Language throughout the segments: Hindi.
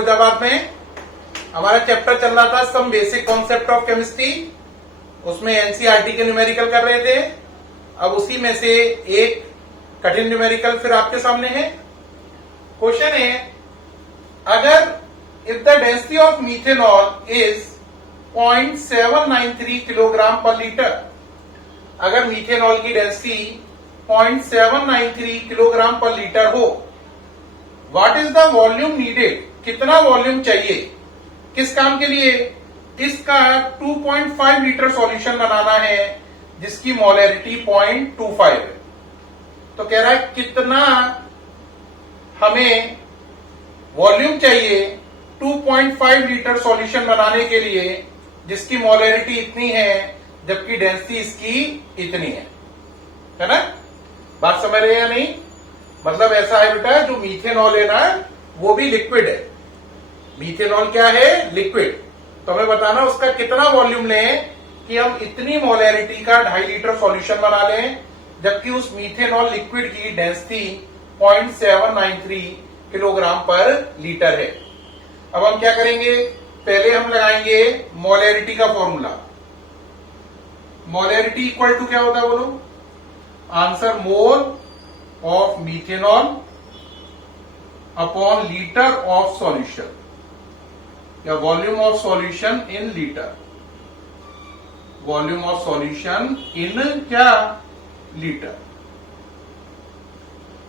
फिरोजाबाद में। हमारा चैप्टर चल रहा था some basic concept of chemistry, उसमें एनसीईआरटी के न्यूमेरिकल कर रहे थे। अब उसी में से एक कठिन न्यूमेरिकल फिर आपके सामने है। क्वेश्चन है, अगर if the density of methanol is 0.793 kilogram पर लीटर, अगर मीथेनॉल की डेंसिटी 0.793 किलोग्राम पर लीटर हो, what is the volume needed, कितना वॉल्यूम चाहिए, किस काम के लिए? इसका 2.5 लीटर सॉल्यूशन बनाना है जिसकी मोलैरिटी 0.25 है। तो कह रहा है कितना हमें वॉल्यूम चाहिए 2.5 लीटर सॉल्यूशन बनाने के लिए जिसकी मोलैरिटी इतनी है जबकि डेंसिटी इसकी इतनी है ना? बात समझ रहे हैं या नहीं? मतलब ऐसा है बेटा, जो मीथेनॉल है ना वो भी लिक्विड है। मीथेनॉल क्या है? लिक्विड। तो हमें बताना उसका कितना वॉल्यूम लें कि हम इतनी मोलैरिटी का 2.5 लीटर सॉल्यूशन बना लें जबकि उस मीथेनॉल लिक्विड की डेंसिटी 0.793 किलोग्राम पर लीटर है। अब हम क्या करेंगे, पहले हम लगाएंगे मोलैरिटी का फॉर्मूला। मोलैरिटी इक्वल टू क्या होता है बोलो? Answer, mole of methanol upon litre of solution या volume of solution in litre. Volume of solution in क्या? लीटर।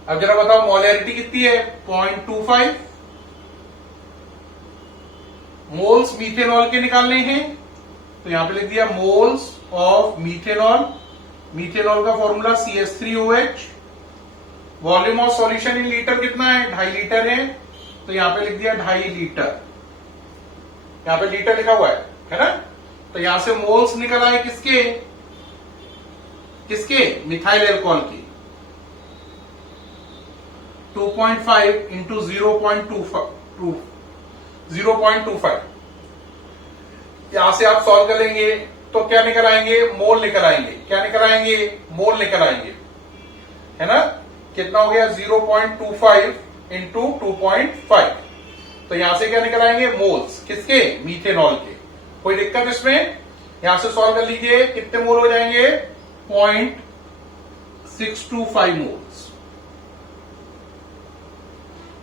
अब जरा बताओ मोलैरिटी कितनी है? 0.25। मोल्स मीथेनॉल के निकालने हैं तो यहां पे लिख दिया मोल्स ऑफ मीथेनॉल। मीथेनॉल का formula CH3OH। Volume of solution in litre कितना है? 2.5 लीटर है, तो यहां पे लिख दिया 2.5 लीटर। यहां पे लीटर लिखा हुआ है ना? तो यहां से मोल्स निकल आए किसके? किसके? मिथाइल एल्कोहल की। 2.5 इंटू 0.25। यहां से आप सॉल्व करेंगे तो क्या निकल आएंगे? मोल निकल आएंगे। क्या निकल आएंगे? मोल निकल आएंगे, है ना? कितना हो गया? 0.25 इंटू 2.5। तो यहां से क्या निकल आएंगे? मोल्स। किसके? मीथेनॉल के। कोई दिक्कत इसमें? यहां से सॉल्व कर लीजिए, कितने मोल हो जाएंगे? 0.625 मोल्स।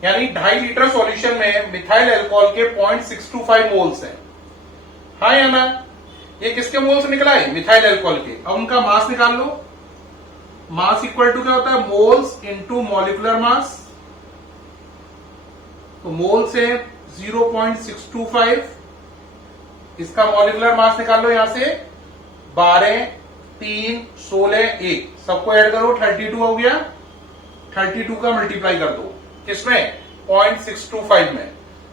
यानी 2.5 लीटर सॉल्यूशन में मिथाइल अल्कोहल के 0.625 मोल्स हैं। हाँ या ना? ये किसके मोल्स निकला है? मिथाइल अल्कोहल के। अब उनका मास निकाल लो। मास इक्वल टू क्या होता है? Moles into molecular mass. तो मोल्स है 0.625। इसका मॉलिक्यूलर मास निकाल लो यहां से। 12, 3, 16, 1 सबको ऐड करो, 32 हो गया। 32 का मल्टीप्लाई कर दो किसमें? 0.625 में।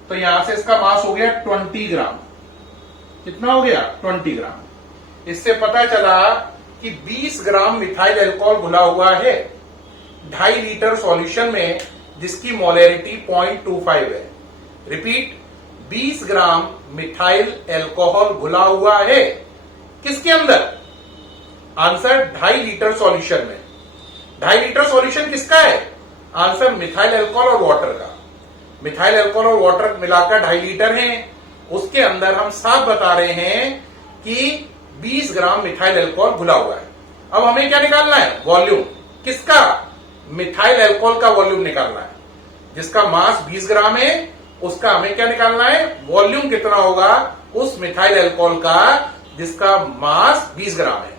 तो यहां से इसका मास हो गया 20 ग्राम। कितना हो गया? 20 ग्राम। इससे पता चला कि 20 ग्राम मिथाइल अल्कोहल घुला हुआ है 2.5 लीटर सॉल्यूशन में जिसकी मोलैरिटी 0.25 है। रिपीट, 20 ग्राम मिथाइल अल्कोहल घुला हुआ है किसके अंदर? आंसर, 2.5 लीटर सॉल्यूशन में। 2.5 लीटर सॉल्यूशन किसका है? आंसर, मिथाइल अल्कोहल और वाटर का। मिथाइल अल्कोहल और वाटर मिलाकर 2.5 लीटर है। उसके अंदर हम साफ बता रहे हैं कि 20 ग्राम मिथाइल अल्कोहल घुला हुआ है। अब हमें क्या निकालना है? वॉल्यूम। किसका? मिथाइल अल्कोहल का वॉल्यूम निकालना है। जिसका मास 20 ग्राम है उसका हमें क्या निकालना है? वॉल्यूम कितना होगा उस मिथाइल अल्कोहल का जिसका मास 20 ग्राम है।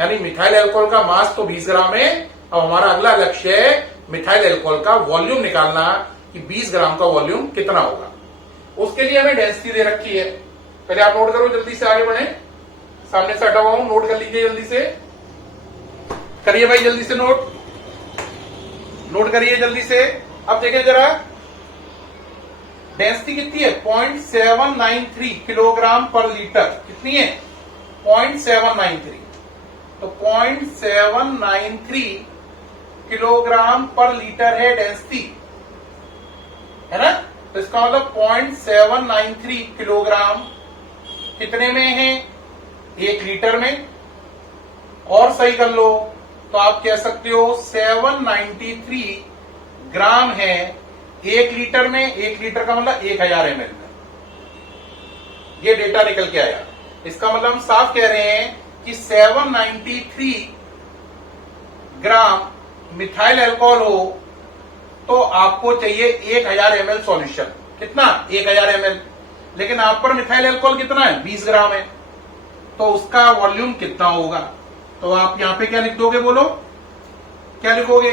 यानी मिथाइल अल्कोहल का मास तो 20 ग्राम है। अब हमारा अगला लक्ष्य है मिथाइल अल्कोहल का वॉल्यूम निकालना कि 20 ग्राम का वॉल्यूम कितना होगा। उसके लिए हमें डेंसिटी दे रखी है। पहले आप नोट करो, जल्दी से आगे बढ़े। सामने से हटा हुआ हूं, नोट कर लीजिए जल्दी से। करिए भाई जल्दी से नोट करिए जल्दी से। अब देखिए जरा, डेंसिटी कितनी है? 0.793 किलोग्राम पर लीटर। कितनी है? 0.793। तो 0.793 किलोग्राम पर लीटर है डेंसिटी, है ना? तो इसका मतलब 0.793 किलोग्राम कितने में है? 1 लीटर में। और सही कर लो तो आप कह सकते हो 793 ग्राम है 1 लीटर में, 1 लीटर का मतलब 1000 ml में, ये डेटा निकल के आया। इसका मतलब हम साफ कह रहे हैं कि 793 ग्राम मिथाइल अल्कोहल हो तो आपको चाहिए 1000 ml सॉल्यूशन। कितना? 1000 ml। लेकिन आप पर मिथाइल अल्कोहल कितना है? 20 ग्राम है, तो उसका वॉल्यूम कितना होगा? तो आप यहां पे क्या लिख दोगे? बोलो क्या लिखोगे?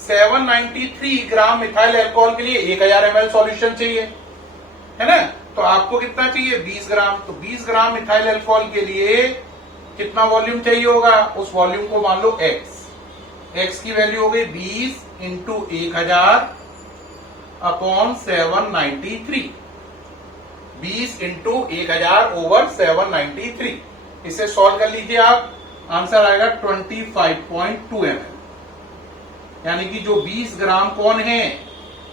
793 ग्राम मिथाइल अल्कोहल के लिए 1000 ml सॉल्यूशन चाहिए, है ना? तो आपको कितना चाहिए? 20 ग्राम। तो 20 ग्राम मिथाइल अल्कोहल के लिए कितना वॉल्यूम चाहिए होगा? उस वॉल्यूम को मान लो x। x की वैल्यू हो गई 20 इंटू 1000 अपॉन 793। 20 into 1000 over 793। इसे सॉल्व कर लीजिए आप, आंसर आएगा 25.2 ml। यानी कि जो 20 ग्राम कौन है?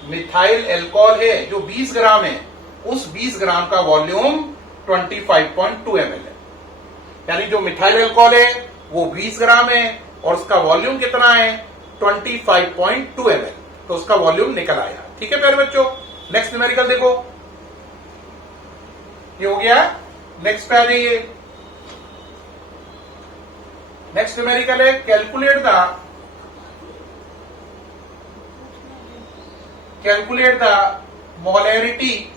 मिथाइल अल्कोहल है, जो 20 ग्राम है, उस 20 ग्राम का वॉल्यूम 25.2 ml है। यानी जो मिथाइल अल्कोहल है वो 20 ग्राम है और उसका वॉल्यूम कितना है? 25.2 ml। तो उसका वॉल्यूम निकल आया। ठीक है प्यारे बच्चों, नेक्स्ट न्यूमेरिकल देखो, ये हो गया। नेक्स्ट पे आ जाइए। नेक्स्ट न्यूमेरिकल है calculate the molarity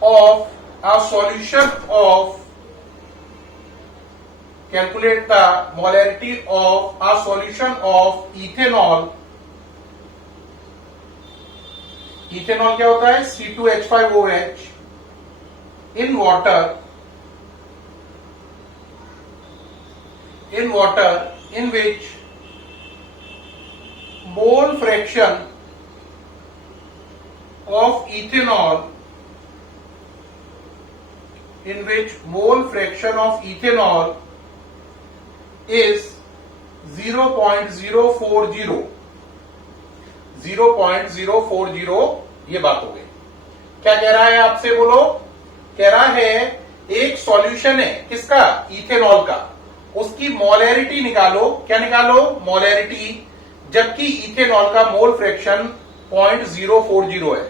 of a solution of calculate the molarity of a solution of ethanol। Ethanol क्या होता है? C2H5OH in water in which mole fraction of ethanol is 0.040। 0.040 ये बात हो गई। क्या कह रहा है आपसे? बोलो। कह रहा है एक सॉल्यूशन है किसका? इथेनॉल का, उसकी मोलैरिटी निकालो। क्या निकालो? मोलैरिटी। जबकि इथेनॉल का मोल फ्रैक्शन 0.040 है।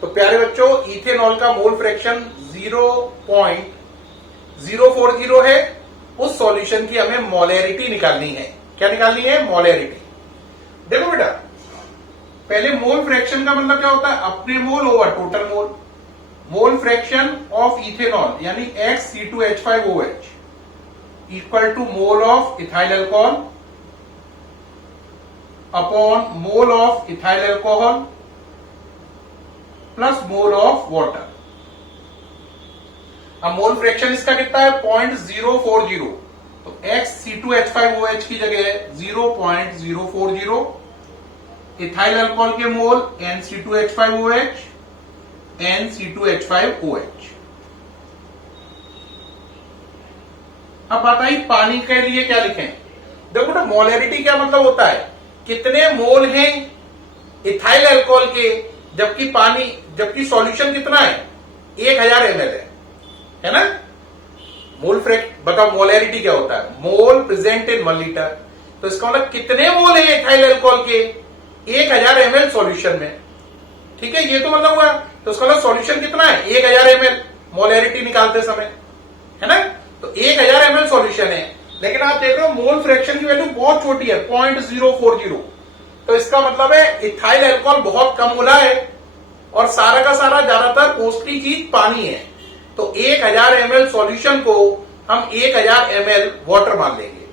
तो प्यारे बच्चों, इथेनॉल का मोल फ्रैक्शन 0.040 है। उस सॉल्यूशन की हमें मोलैरिटी निकालनी है। क्या निकालनी है? मोलैरिटी। देखो बेटा, पहले मोल फ्रैक्शन का मतलब क्या होता है? अपने mole over total mole. Mole fraction of ethanol यानी HC2H5OH equal to mole of ethyl alcohol upon mole of ethyl alcohol plus mole of water. अब मोल फ्रैक्शन इसका कितना है? 0.040। तो HC2H5OH की जगह 0.040। इथाइल अल्कोहल के मोल NC2H5OH, NC2H5OH। अब बताइए पानी के लिए क्या लिखें? देखो ना, मोलैरिटी क्या मतलब होता है? कितने मोल हैं इथाइल अल्कोहल के, जबकि सॉल्यूशन कितना है? 1000 ml है ना? मोल बताओ मोलैरिटी क्या होता है? मोल प्रेजेंट इन 1 लीटर। तो इसका मतलब कितने मोल है इथाइल अल्कोहल के 1000 ml सॉल्यूशन में। ठीक है, ये तो मतलब हुआ। तो इसका मतलब सॉल्यूशन कितना है? 1000 ml मोलैरिटी निकालते समय, है ना? तो 1000 ml सॉल्यूशन है, लेकिन आप देख रहे हो मोल फ्रैक्शन की वैल्यू बहुत छोटी है, 0.040। तो इसका मतलब है इथाइल अल्कोहल बहुत कम मिला है और सारा का सारा ज्यादातर मोस्टली चीज पानी है। तो 1000 ml सॉल्यूशन को हम 1000 ml वाटर मान लेंगे,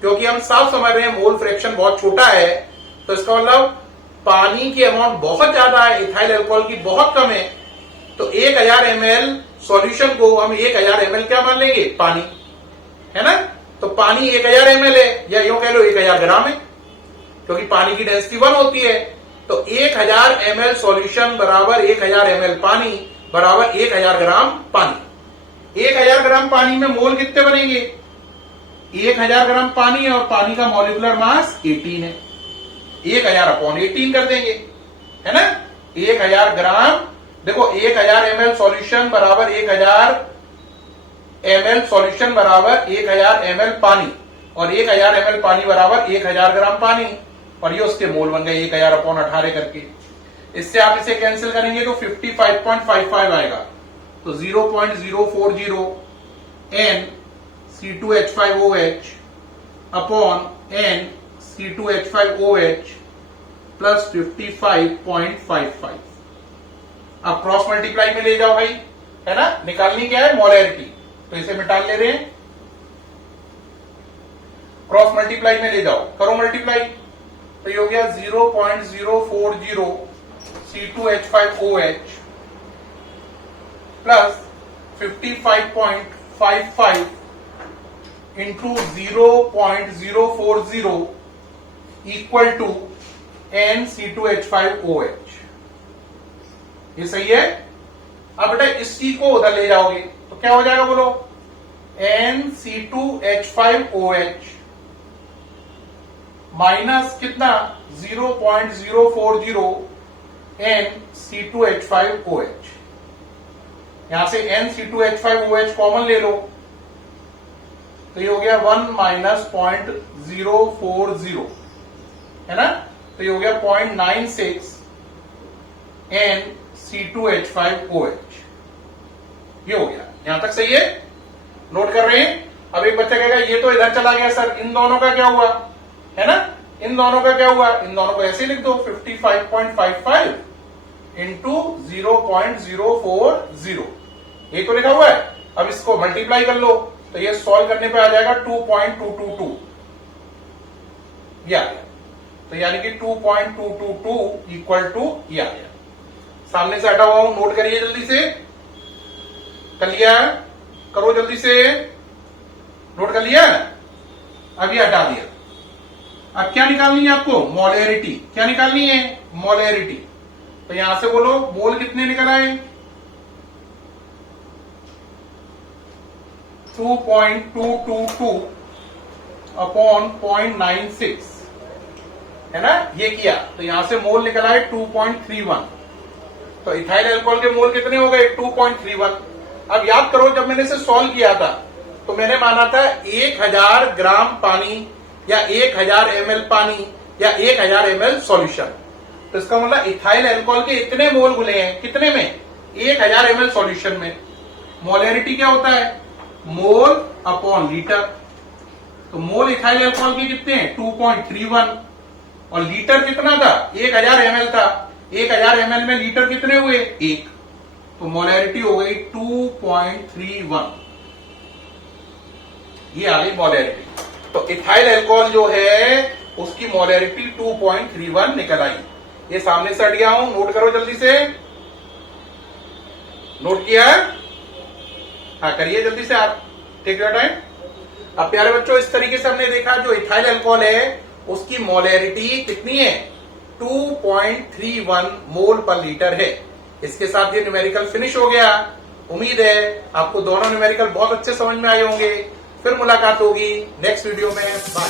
क्योंकि हम साफ समझ रहे हैं मोल फ्रैक्शन बहुत छोटा है। तो इसका मतलब पानी की अमाउंट बहुत ज्यादा है, इथाइल अल्कोहल की बहुत कम है। तो 1000 ml सॉल्यूशन को हम 1000 ml क्या मान लेंगे? पानी, है ना? तो पानी 1000 ml है, या यूं कह लो 1000 ग्राम है, क्योंकि पानी की डेंसिटी 1 होती है। तो 1000 ml सॉल्यूशन बराबर 1000 ml पानी बराबर 1000 ग्राम पानी। 1000 ग्राम पानी में मोल कितने बनेंगे? 1000 ग्राम पानी है और पानी का मॉलिक्यूलर मास 18 है। 1000 अपॉन 18 कर देंगे, है ना? 1000 ग्राम, देखो 1000 ml सॉल्यूशन बराबर 1000 ml सॉल्यूशन बराबर 1000 ml पानी। और 1000 ml पानी बराबर 1000 ग्राम पानी, और ये उसके मोल बन गए 1000/18 करके। इससे आप इसे कैंसिल करेंगे तो 55.55 आएगा। तो 0.040 n C2H5OH upon n C2H5OH plus 55.55। अब क्रॉस मल्टीप्लाई में ले जाओ भाई, है ना, निकालनी क्या है, मोलैरिटी, तो इसे मिटा ले रहे हैं, क्रॉस मल्टीप्लाई में ले जाओ, करो मल्टीप्लाई, तो ये हो गया 0.040 C2H5OH plus 55.55 into 0.040 equal to n C2H5OH। ये सही है। अब बेटा इस चीज को उधर ले जाओगे तो क्या हो जाएगा बोलो, n C2H5OH माइनस कितना 0.040 n C2H5OH। यहां से n C2H5OH कॉमन ले लो, तो ये हो गया 1 माइनस 0.040, है ना, तो ये हो गया 0.96 n C2H5OH। ये हो गया, यहां तक सही है, नोट कर रहे हैं। अब एक बच्चा कहेगा ये तो इधर चला गया सर, इन दोनों का क्या हुआ, है ना, इन दोनों का क्या हुआ, इन दोनों को ऐसे लिख दो 55.55 इंटू 0.040, ये तो लिखा हुआ है। अब इसको मल्टीप्लाई कर लो तो ये सॉल्व करने पे आ जाएगा 2.222, ये आ गया, तो यानी कि 2.222 इक्वल टू ये आ गया। सामने से हटा हुआ हूं, नोट करिए जल्दी से, कर लिया, करो जल्दी से, नोट कर लिया, अभी हटा दिया। अब क्या निकालनी है आपको, मोलैरिटी, क्या निकालनी है, मोलैरिटी, तो यहां से बोलो मोल कितने निकल आए, 2.222 अपॉन 0.96, है ना, ये किया तो यहां से मोल निकल आए 2.31। तो इथाइल अल्कोहल के मोल कितने हो गए, 2.31। अब याद करो जब मैंने इसे सॉल्व किया था तो मैंने माना था 1000 ग्राम पानी या 1000 ml पानी या 1000 ml सॉल्यूशन। तो इसका मतलब इथाइल अल्कोहल के इतने मोल घुले हैं, कितने में, 1000 ml सॉल्यूशन में। मोलैरिटी क्या होता है, मोल अपॉन लीटर। तो मोल इथाइल अल्कोहल के कितने हैं, 2.31, और लीटर कितना था, 1000 ml था, 1000 ml में लीटर कितने हुए, 1, तो मोलैरिटी हो गई 2.31, ये आ गई मोलैरिटी। तो इथाइल अल्कोहल जो है उसकी मोलैरिटी 2.31 निकल आई। ये सामने से हट गया हूं, नोट करो जल्दी से, नोट किया, हाँ करिए जल्दी से आप, टेक योर टाइम। अब प्यारे बच्चों इस तरीके से हमने देखा जो इथाइल अल्कोहल है उसकी मोलैरिटी कितनी है, 2.31 मोल पर लीटर है। इसके साथ ये न्यूमेरिकल फिनिश हो गया। उम्मीद है आपको दोनों न्यूमेरिकल बहुत अच्छे समझ में आए होंगे। फिर मुलाकात होगी नेक्स्ट वीडियो में, बाय।